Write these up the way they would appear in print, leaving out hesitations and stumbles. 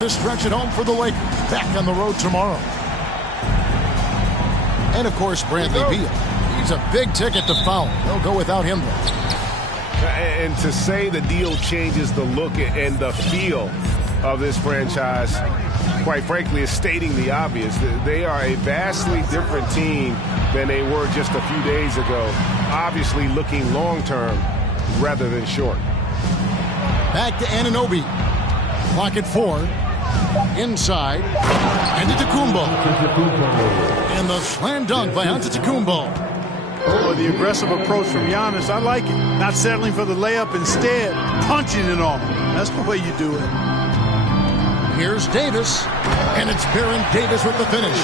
This stretch at home for the Lakers. Back on the road tomorrow. And, of course, Bradley Beal. He's a big ticket to foul. They'll go without him, though. And to say the deal changes the look and the feel of this franchise, quite frankly, is stating the obvious. They are a vastly different team than they were just a few days ago. Obviously looking long-term rather than short. Back to Anunoby. Clock at 4. Inside. Antetokounmpo. And the slam dunk by Antetokounmpo. Oh, the aggressive approach from Giannis, I like it. Not settling for the layup, instead punching it on him. That's the way you do it. Here's Davis, and it's Baron Davis with the finish.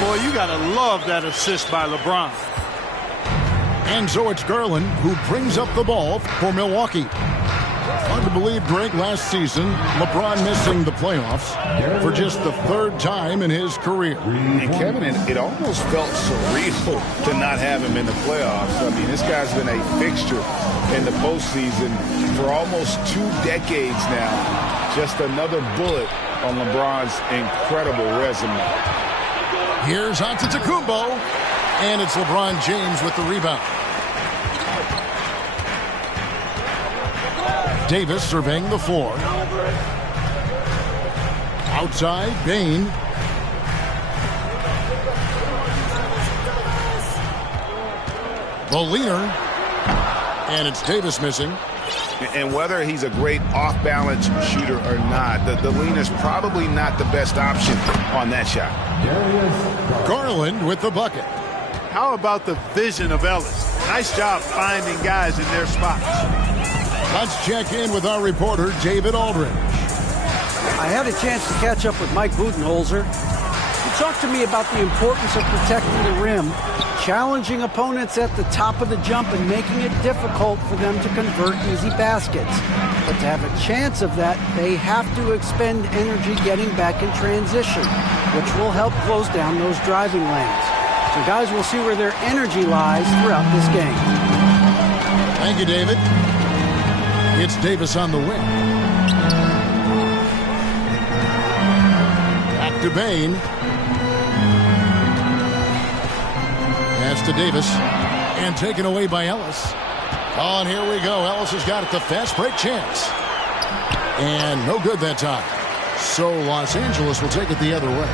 Boy, you gotta love that assist by LeBron. And so it's Garland who brings up the ball for Milwaukee. Hard to believe, Greg, last season, LeBron missing the playoffs for just the 3rd time in his career. And Kevin, it almost felt surreal to not have him in the playoffs. I mean, this guy's been a fixture in the postseason for almost 2 decades now. Just another bullet on LeBron's incredible resume. Here's Antetokounmpo, and it's LeBron James with the rebound. Davis surveying the floor. Outside, Bane. The leaner. And it's Davis missing. And whether he's a great off-balance shooter or not, the lean is probably not the best option on that shot. Garland with the bucket. How about the vision of Ellis? Nice job finding guys in their spots. Let's check in with our reporter, David Aldridge. I had a chance to catch up with Mike Budenholzer. He talked to me about the importance of protecting the rim, challenging opponents at the top of the jump and making it difficult for them to convert easy baskets. But to have a chance of that, they have to expend energy getting back in transition, which will help close down those driving lanes. So guys will see where their energy lies throughout this game. Thank you, David. It's Davis on the wing. Back to Bane. Pass to Davis. And taken away by Ellis. Oh, and here we go. Ellis has got it. The fast break chance. And no good that time. So Los Angeles will take it the other way.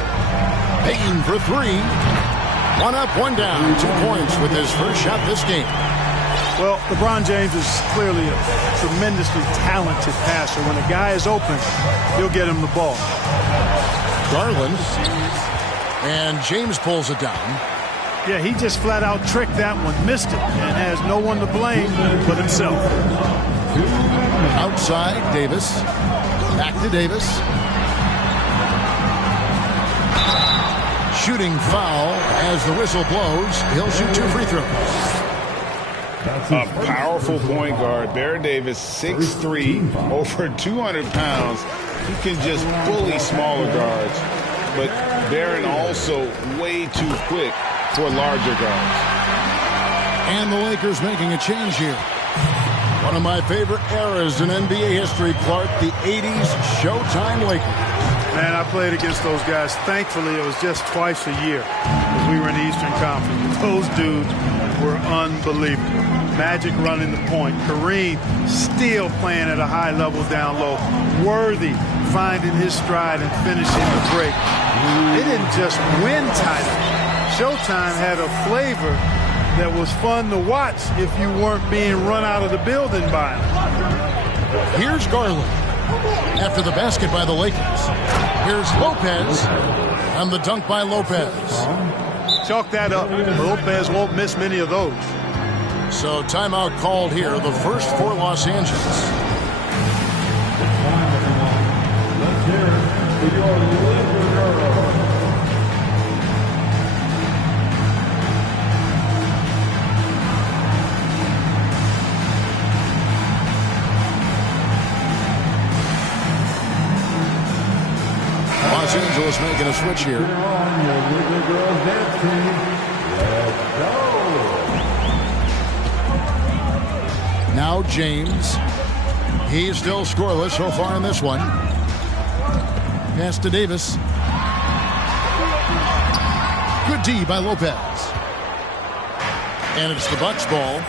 Bane for 3. 1 up, 1 down. 2 points with his first shot this game. Well, LeBron James is clearly a tremendously talented passer. When a guy is open, he'll get him the ball. Garland. And James pulls it down. Yeah, he just flat out tricked that one, missed it, and has no one to blame but himself. Outside, Davis. Back to Davis. Shooting foul as the whistle blows. He'll shoot 2 free throws. A powerful point guard, Baron Davis, 6'3", over 200 pounds. He can just bully smaller guards, but Baron also way too quick for larger guards. And the Lakers making a change here. One of my favorite eras in NBA history, Clark, the 80s Showtime Lakers. Man, I played against those guys. Thankfully, it was just twice a year as we were in the Eastern Conference. Those dudes were unbelievable. Magic running the point. Kareem still playing at a high level down low. Worthy finding his stride and finishing the break. They didn't just win titles. Showtime had a flavor that was fun to watch if you weren't being run out of the building by them. Here's Garland. After the basket by the Lakers. Here's Lopez. And the dunk by Lopez. Chalk that up. Lopez won't miss many of those. So timeout called here, the first for Los Angeles. Let's hear it for your Laker girls. Los Angeles making a switch here. Now James. He's still scoreless so far in this one. Pass to Davis. Good D by Lopez. And it's the Bucks ball.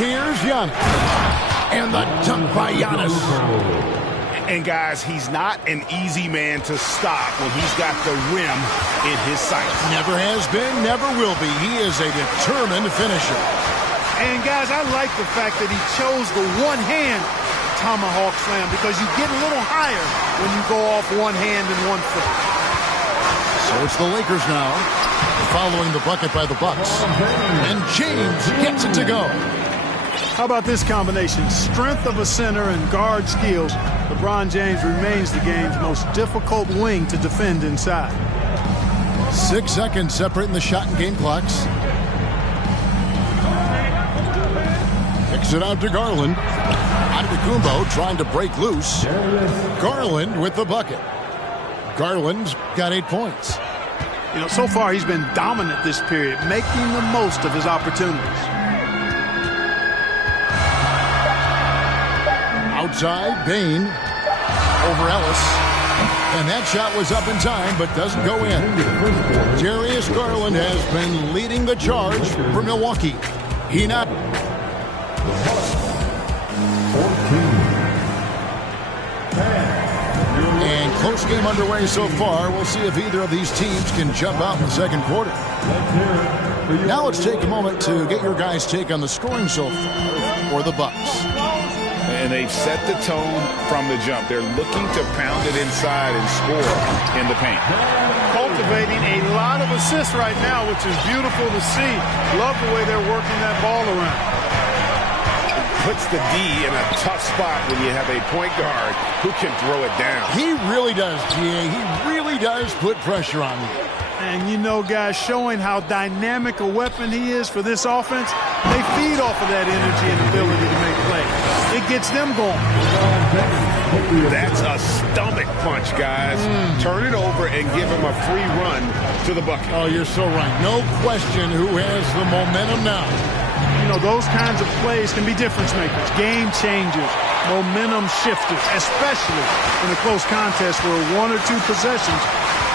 Here's Giannis. And the dunk by Giannis. And guys, he's not an easy man to stop when he's got the rim in his sights. Never has been, never will be. He is a determined finisher. And guys, I like the fact that he chose the one-hand tomahawk slam because you get a little higher when you go off one hand and 1 foot. So it's the Lakers now, following the bucket by the Bucks. And James gets it to go. How about this combination? Strength of a center and guard skills. LeBron James remains the game's most difficult wing to defend inside. 6 seconds separating the shot and game clocks. Kicks it out to Garland. Antetokounmpo trying to break loose. Garland with the bucket. Garland's got 8 points. You know, so far he's been dominant this period, making the most of his opportunities. Outside, Bane over Ellis. And that shot was up in time, but doesn't go in. Darius Garland has been leading the charge for Milwaukee. He not... And close game underway so far. We'll see if either of these teams can jump out in the second quarter. Now let's take a moment to get your guys' take on the scoring so far for the Bucks. And they've set the tone from the jump. They're looking to pound it inside and score in the paint. Cultivating a lot of assists right now, which is beautiful to see. Love the way they're working that ball around. Puts the D in a tough spot when you have a point guard who can throw it down. He really does, G.A. He really does put pressure on you. And you know, guys, showing how dynamic a weapon he is for this offense, they feed off of that energy and ability to make plays. It gets them going. That's a stomach punch, guys. Turn it over and give him a free run to the bucket. Oh, you're so right. No question who has the momentum now. You know, those kinds of plays can be difference makers, game changers, momentum shifters, especially in a close contest where 1 or 2 possessions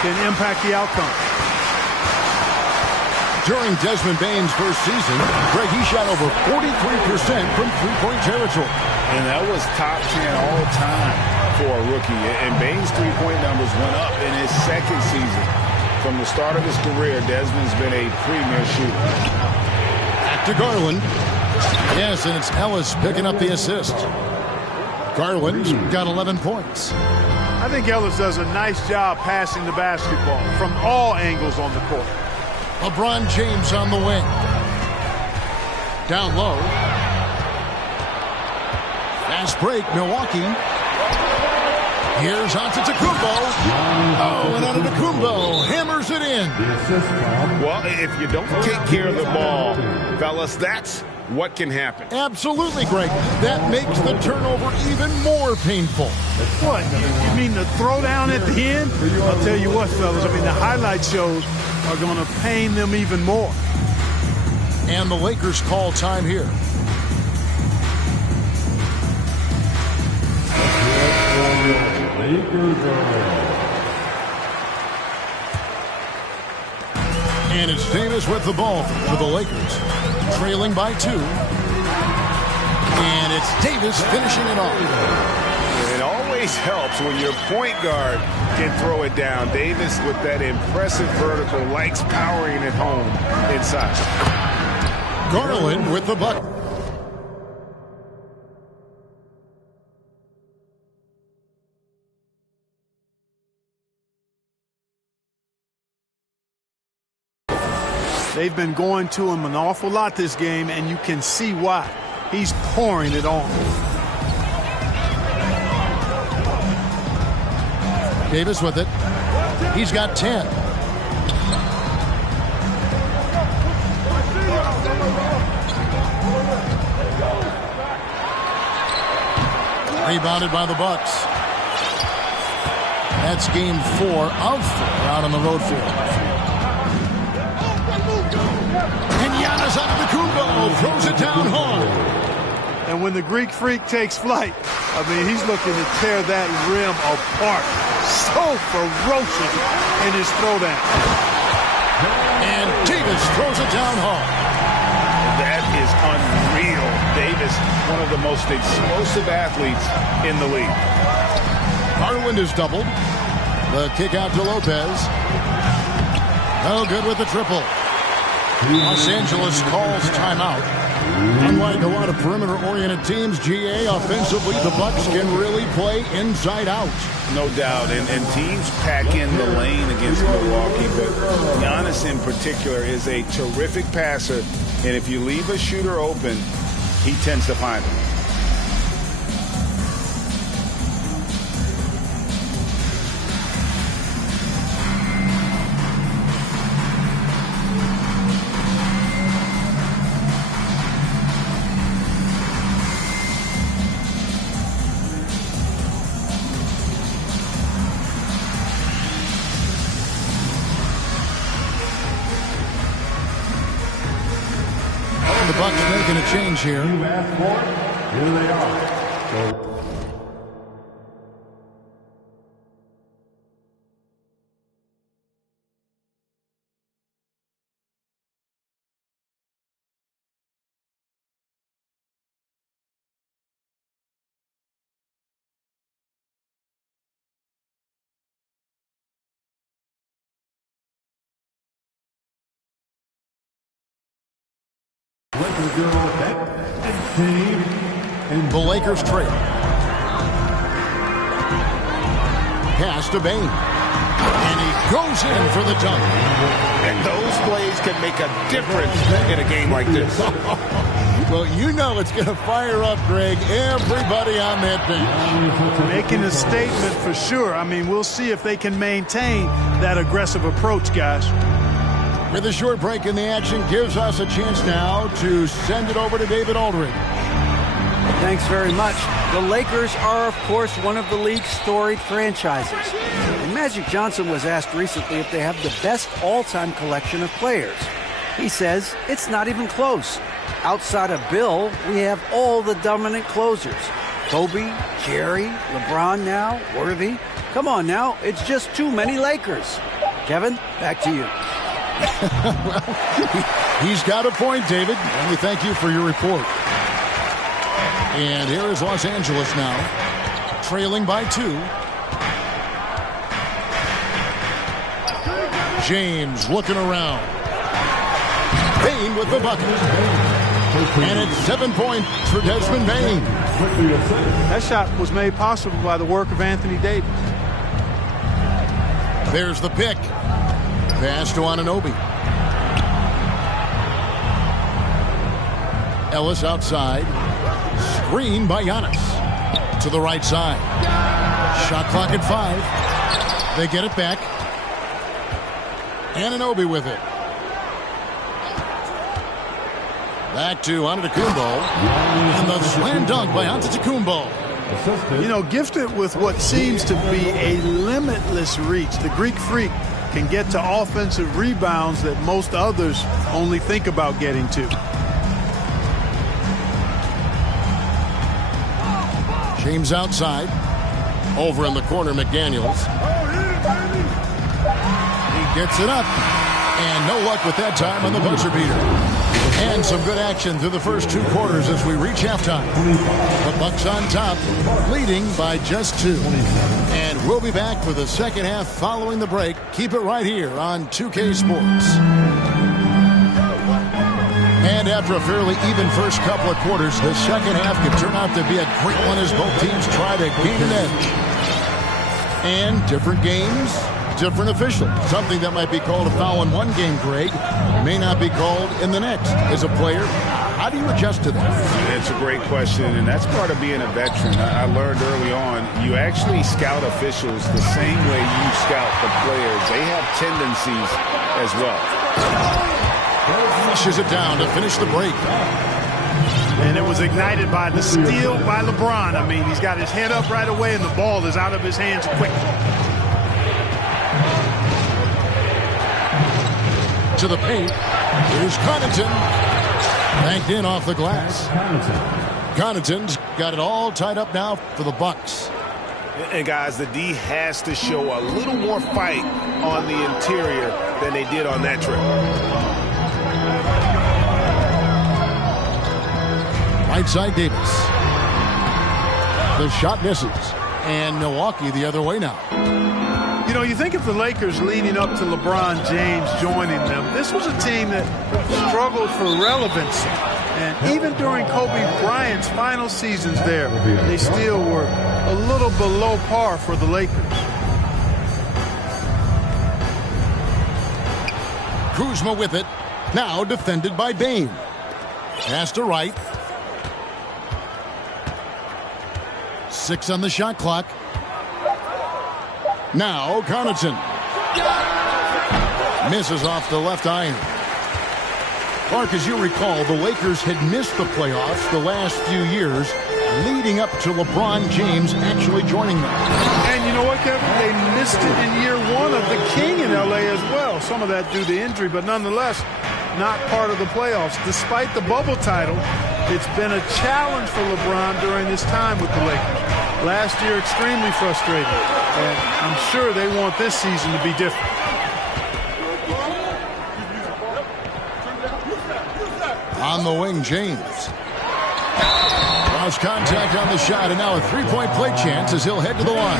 can impact the outcome. During Desmond Bane's first season, Greg, he shot over 43% from three-point territory. And that was top 10 all time for a rookie. And Bane's three-point numbers went up in his second season. From the start of his career, Desmond's been a premier shooter. Back to Garland. Yes, and it's Ellis picking up the assist. Garland's got 11 points. I think Ellis does a nice job passing the basketball from all angles on the court. LeBron James on the wing. Down low. Fast break, Milwaukee. Here's Antetokounmpo. Oh, and Antetokounmpo hammers it in. Well, if you don't take care of the ball, fellas, that's what can happen. Absolutely, Greg. That makes the turnover even more painful. What? You mean the throwdown at the end? I'll tell you what, fellas. I mean, the highlight shows are going to pain them even more. And the Lakers call time here. And it's Davis with the ball for the Lakers, trailing by 2. And it's Davis finishing it off. It always helps when your point guard can throw it down. Davis with that impressive vertical likes powering it home inside. Garland with the bucket. They've been going to him an awful lot this game, and you can see why. He's pouring it on. Davis with it. He's got 10. Rebounded by the Bucks. That's game 4 of 4 out on the road field. And Giannis Antetokounmpo throws it down hard. And when the Greek Freak takes flight, I mean, he's looking to tear that rim apart. So ferocious in his throwdown. And Davis throws it down hard. That is unreal. Davis, one of the most explosive athletes in the league. Garland is doubled. The kick out to Lopez. No good with the triple. Los Angeles calls timeout. Unlike a lot of perimeter-oriented teams, GA, offensively, the Bucks can really play inside out. No doubt, and teams pack in the lane against Milwaukee, but Giannis in particular is a terrific passer, and if you leave a shooter open, he tends to find him. The Bucks making a change here. You asked for it. Here they are. So Lakers girl team and The Lakers trail. Pass to Bane. And he goes in for the dunk. And those plays can make a difference in a game like this. Well, you know it's going to fire up, Greg, everybody on that bench. Making a statement for sure. I mean, we'll see if they can maintain that aggressive approach, guys. With a short break in the action, gives us a chance now to send it over to David Aldridge. Thanks very much. The Lakers are, of course, one of the league's storied franchises. And Magic Johnson was asked recently if they have the best all-time collection of players. He says it's not even close. Outside of Bill, we have all the dominant closers. Kobe, Jerry, LeBron now, Worthy. Come on now, it's just too many Lakers. Kevin, back to you. Well, he's got a point, David, and we thank you for your report. And here is Los Angeles now, trailing by 2. James looking around. Bane with the bucket. And it's 7 points for Desmond Bane. That shot was made possible by the work of Anthony Davis. There's the pick. Pass to Anunoby. Ellis outside. Screen by Giannis. To the right side. Shot clock at 5. They get it back. Anunoby with it. Back to Antetokounmpo. And the slam dunk by Antetokounmpo. You know, gifted with what seems to be a limitless reach, the Greek Freak can get to offensive rebounds that most others only think about getting to. James outside. Over in the corner, McDaniels. He gets it up. And no luck with that time on the buzzer beater. And some good action through the first 2 quarters as we reach halftime. The Bucks on top, leading by just 2. And we'll be back for the second half following the break. Keep it right here on 2K Sports. And after a fairly even first couple of quarters, the second half could turn out to be a great one as both teams try to gain an edge. And different games, different official. Something that might be called a foul in one game, Greg, may not be called in the next. As a player, how do you adjust to that? It's a great question, and that's part of being a veteran. I learned early on, you actually scout officials the same way you scout the players. They have tendencies as well. Flushes it down to finish the break. And it was ignited by the steal by LeBron. I mean, he's got his head up right away, and the ball is out of his hands quickly. To the paint. Here's Connaughton. Banked in off the glass. Connaughton's got it all tied up now for the Bucks. And guys, the D has to show a little more fight on the interior than they did on that trip. Right side Davis. The shot misses. And Milwaukee the other way now. You know, you think of the Lakers leading up to LeBron James joining them. This was a team that struggled for relevancy. And even during Kobe Bryant's final seasons there, they still were a little below par for the Lakers. Kuzma with it. Now defended by Bane. Pass to Wright. 6 on the shot clock. Now Connaughton. Misses off the left iron. Clark, as you recall, the Lakers had missed the playoffs the last few years leading up to LeBron James actually joining them. And you know what, Kevin? They missed it in year 1 of the King in L.A. as well. Some of that due to injury, but nonetheless, not part of the playoffs. Despite the bubble title, it's been a challenge for LeBron during this time with the Lakers. Last year, extremely frustrating. And I'm sure they want this season to be different. On the wing, James. Lost contact on the shot, and now a three-point play chance as he'll head to the line.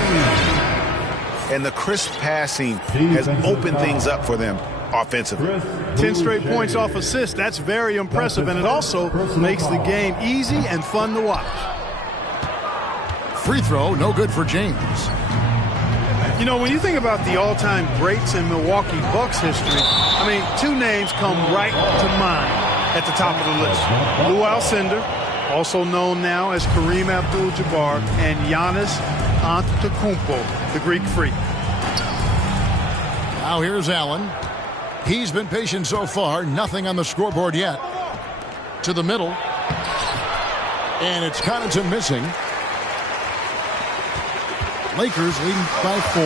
And the crisp passing has opened things up for them offensively. 10 straight points off assists. That's very impressive, and it also makes the game easy and fun to watch. Free throw, no good for James. You know, when you think about the all-time greats in Milwaukee Bucks history, I mean, 2 names come right to mind at the top of the list. Lou Alcindor, also known now as Kareem Abdul-Jabbar, and Giannis Antetokounmpo, the Greek Freak. Now here's Allen. He's been patient so far. Nothing on the scoreboard yet. To the middle. And it's Connaughton missing. Lakers leading by 4.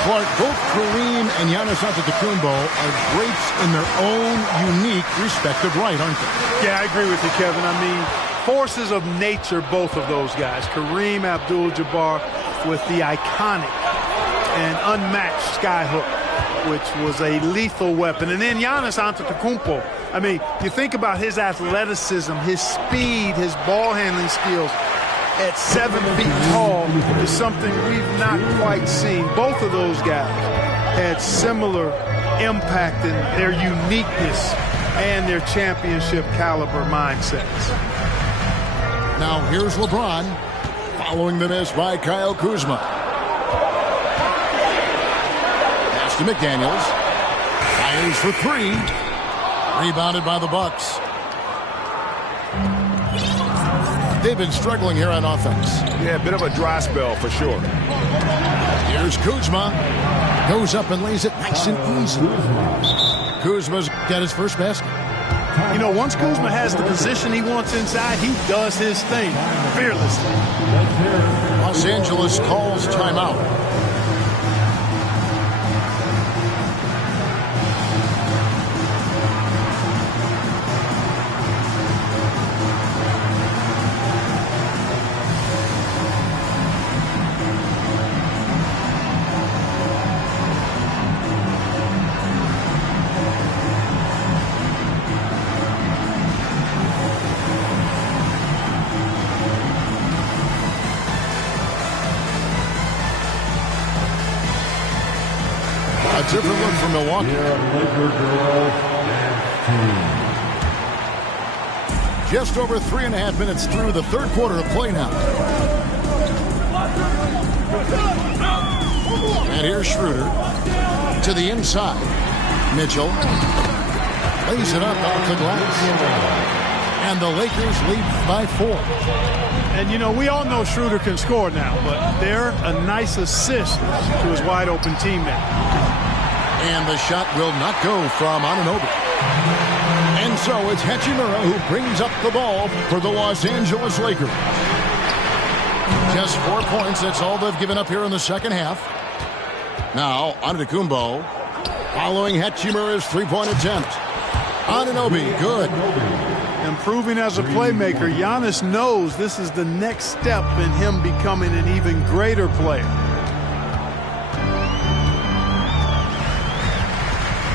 Clark, both Kareem and Giannis Antetokounmpo are greats in their own unique respective right, aren't they? Yeah, I agree with you, Kevin. I mean, forces of nature, both of those guys. Kareem Abdul-Jabbar with the iconic and unmatched skyhook, which was a lethal weapon. And then Giannis Antetokounmpo. I mean, you think about his athleticism, his speed, his ball handling skills. At 7 feet tall is something we've not quite seen. Both of those guys had similar impact in their uniqueness and their championship caliber mindsets. Now here's LeBron following the miss by Kyle Kuzma. Pass to McDaniels. Fires for 3. Rebounded by the Bucks. They've been struggling here on offense. Yeah, a bit of a dry spell for sure. Here's Kuzma. Goes up and lays it nice and easy. Kuzma's got his first basket. You know, once Kuzma has the position he wants inside, he does his thing fearlessly. Los Angeles calls timeout. A different look for Milwaukee. Just over 3.5 minutes through the third quarter of play now. And here's Schroeder to the inside. Mitchell lays it up off the glass. And the Lakers lead by 4. And, you know, we all know Schroeder can score now, but they're a nice assist to his wide-open teammate. And the shot will not go from Anunoby. And so it's Hachimura who brings up the ball for the Los Angeles Lakers. Just 4 points. That's all they've given up here in the second half. Now, Antetokounmpo following Hachimura's three-point attempt. Anunoby, good. Improving as a playmaker, Giannis knows this is the next step in him becoming an even greater player.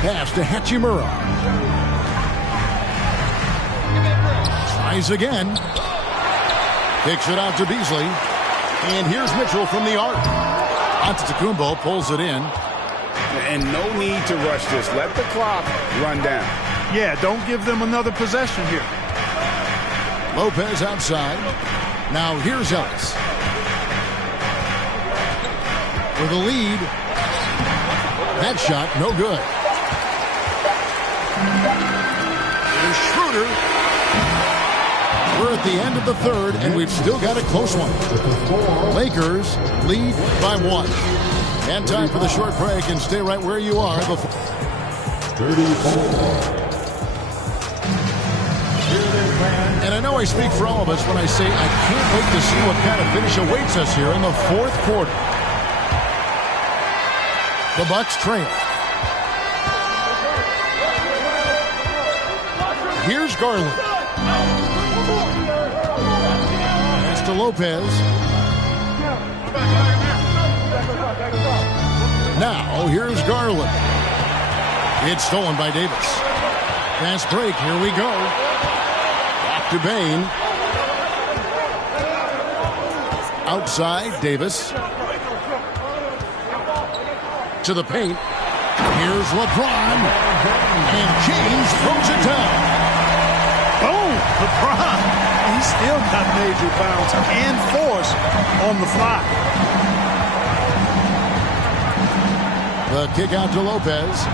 Pass to Hachimura. Tries again. Kicks it out to Beasley. And here's Mitchell from the arc. Antetokounmpo pulls it in. And no need to rush this. Let the clock run down. Yeah, don't give them another possession here. Lopez outside. Now here's Ellis. For the lead. That shot, no good. Here's Schroeder. We're at the end of the third, and we've still got a close one. Lakers lead by 1. And time for the short break, and stay right where you are. 34. And I know I speak for all of us when I say I can't wait to see what kind of finish awaits us here in the fourth quarter. The Bucks trail. Here's Garland. Pass to Lopez. Now here's Garland. It's stolen by Davis. Fast break. Here we go. To Bane. Outside, Davis. To the paint. Here's LeBron. And James throws it down. Boom! LeBron. He still got major bounce and force on the fly. The kick out to Lopez.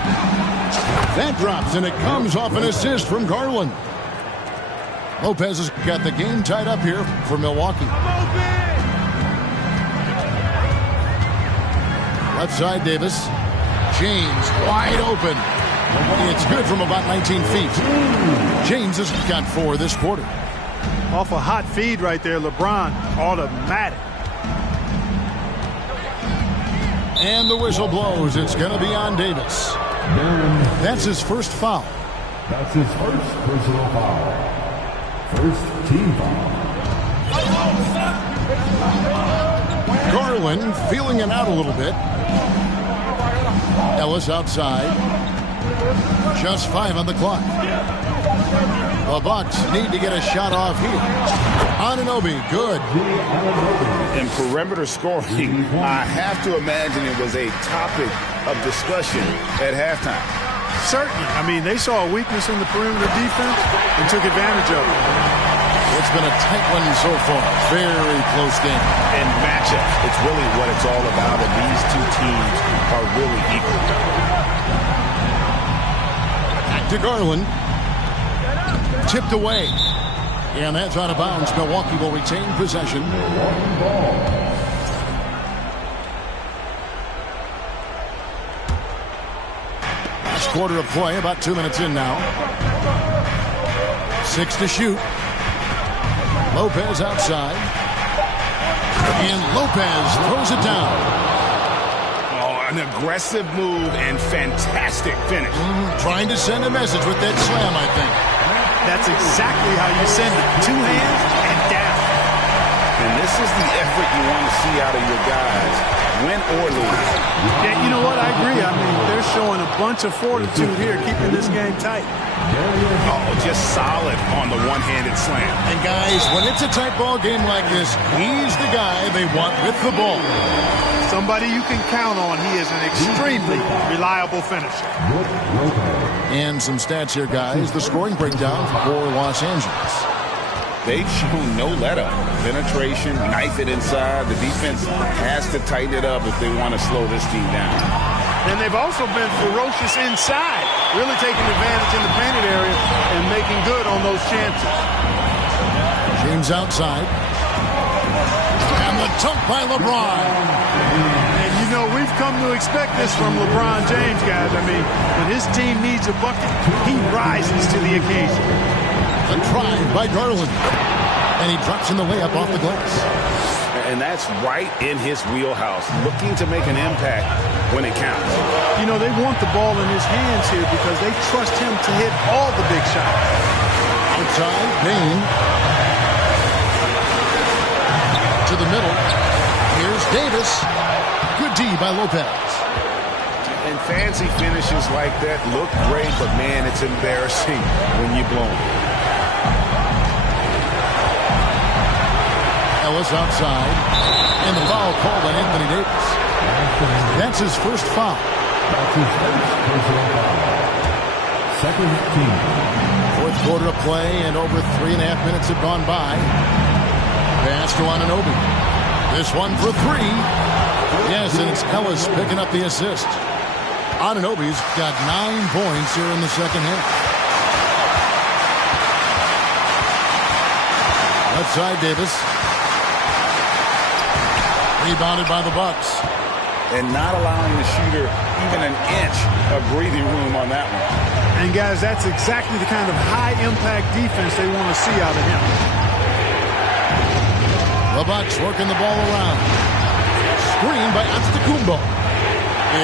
That drops, and it comes off an assist from Garland. Lopez has got the game tied up here for Milwaukee. Left side, Davis. James wide open. It's good from about 19 feet. James has got 4 this quarter. Off a hot feed right there, LeBron. Automatic. And the whistle blows. It's going to be on Davis. That's his first foul. That's his first personal foul. First team foul. Garland feeling it out a little bit. Ellis outside. Just 5 on the clock. The Bucks need to get a shot off here. Anunoby, good. In perimeter scoring, I have to imagine it was a topic of discussion at halftime. Certainly. I mean, they saw a weakness in the perimeter defense and took advantage of it. It's been a tight one so far. Very close game. And matchup, it's really what it's all about, and these two teams are really equal. Back to Garland. Tipped away. And that's out of bounds. Milwaukee will retain possession. Last quarter of play, about 2 minutes in now. 6 to shoot. Lopez outside. And Lopez throws it down. Oh, an aggressive move and fantastic finish. Trying to send a message with that slam, I think. That's exactly how you send it. 2 hands and down. And this is the effort you want to see out of your guys, win or lose. Yeah, you know what? I agree. I mean, they're showing a bunch of fortitude here, keeping this game tight. Oh, just solid on the one-handed slam. And guys, when it's a tight ball game like this, he's the guy they want with the ball. Somebody you can count on. He is an extremely reliable finisher. And some stats here, guys. The scoring breakdown for Los Angeles. They've shown no let-up. Penetration, knife it inside. The defense has to tighten it up if they want to slow this team down. And they've also been ferocious inside, really taking advantage in the painted area and making good on those chances. James outside. And the dunk by LeBron. And you know, we've come to expect this from LeBron James, guys. I mean, when his team needs a bucket, he rises to the occasion. A try by Garland. And he drops in the layup off the glass. And that's right in his wheelhouse, looking to make an impact when it counts. You know, they want the ball in his hands here because they trust him to hit all the big shots. Outside, Payne. To the middle. Here's Davis. Good D by Lopez. And fancy finishes like that look great, but man, it's embarrassing when you blow them. Ellis outside. And the foul called on Anthony Davis. That's his first foul. That's his first personal foul. Second team. Fourth quarter of play, and over 3.5 minutes have gone by. Pass to Anunoby. This one for three. Yes, and it's Ellis picking up the assist. Anunoby's got 9 points here in the second half. Left side, Davis. Rebounded by the Bucks. And not allowing the shooter even an inch of breathing room on that one. And, guys, that's exactly the kind of high-impact defense they want to see out of him. The Bucks working the ball around. Screen by Antetokounmpo.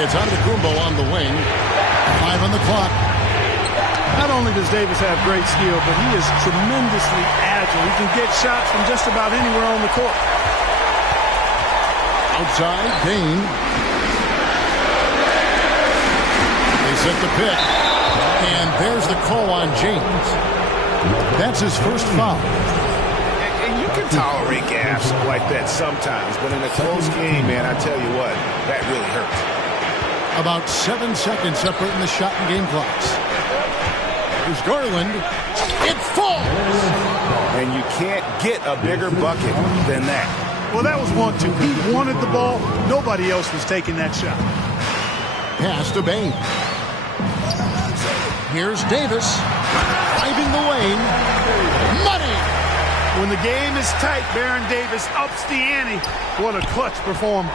It's Antetokounmpo on the wing. 5 on the clock. Not only does Davis have great skill, but he is tremendously agile. He can get shots from just about anywhere on the court. Outside, Payne. They set the pick. And there's the call on James. That's his first foul. And you can tolerate gaps like that sometimes, but in a close game, man, I tell you what, that really hurts. About 7 seconds separating the shot and game clocks. Here's Garland. It falls! And you can't get a bigger bucket than that. Well, that was 1-2. He wanted the ball. Nobody else was taking that shot. Pass to Bain. Here's Davis. Driving the lane. Money! When the game is tight, Baron Davis ups the ante. What a clutch performance.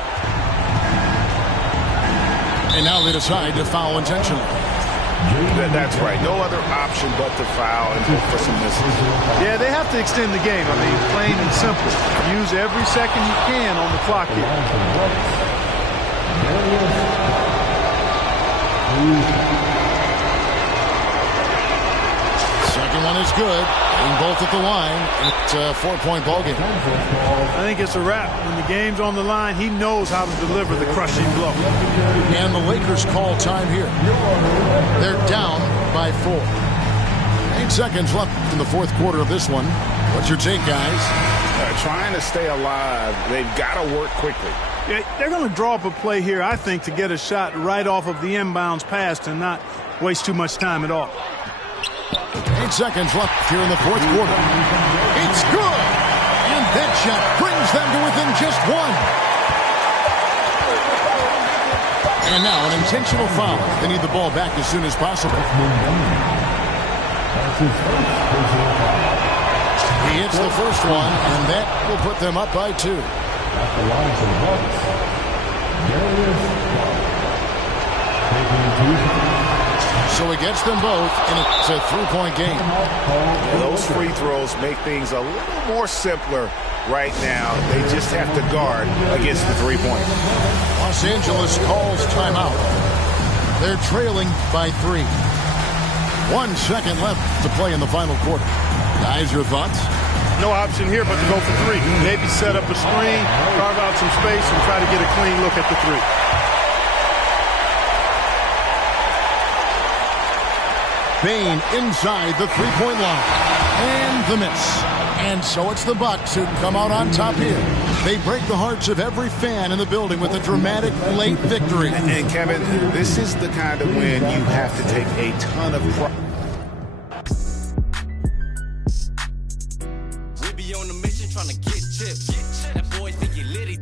And now they decide to foul intentionally. That's right. No other option but to foul and look for some misses. Yeah, they have to extend the game. I mean, plain and simple. Use every second you can on the clock here. Second one is good. And both at the line. It's a 4-point ball game. I think it's a wrap. When the game's on the line, he knows how to deliver the crushing blow. And the Lakers call time here. They're down by 4. 8 seconds left in the fourth quarter of this one. What's your take, guys? Trying to stay alive, they've got to work quickly. Yeah, they're going to draw up a play here, I think, to get a shot right off of the inbounds pass and not waste too much time at all. 8 seconds left here in the fourth quarter. It's good! And that shot brings them to within just 1. And now an intentional foul. They need the ball back as soon as possible. He hits the first one, and that will put them up by 2. At the line for the Bucks, Darius taking 2. So he gets them both, and it's a 3-point game. Yeah, those free throws make things a little more simpler right now. They just have to guard against the 3-point. Los Angeles calls timeout. They're trailing by 3. 1 second left to play in the final quarter. Guys, your thoughts? No option here but to go for 3. Maybe set up a screen, carve out some space, and try to get a clean look at the 3. Bain inside the 3-point line. And the miss. And so it's the Bucks who come out on top here. They break the hearts of every fan in the building with a dramatic late victory. And Kevin, this is the kind of win you have to take a ton of pride. We be on the mission trying to get chips. That boy think he litty.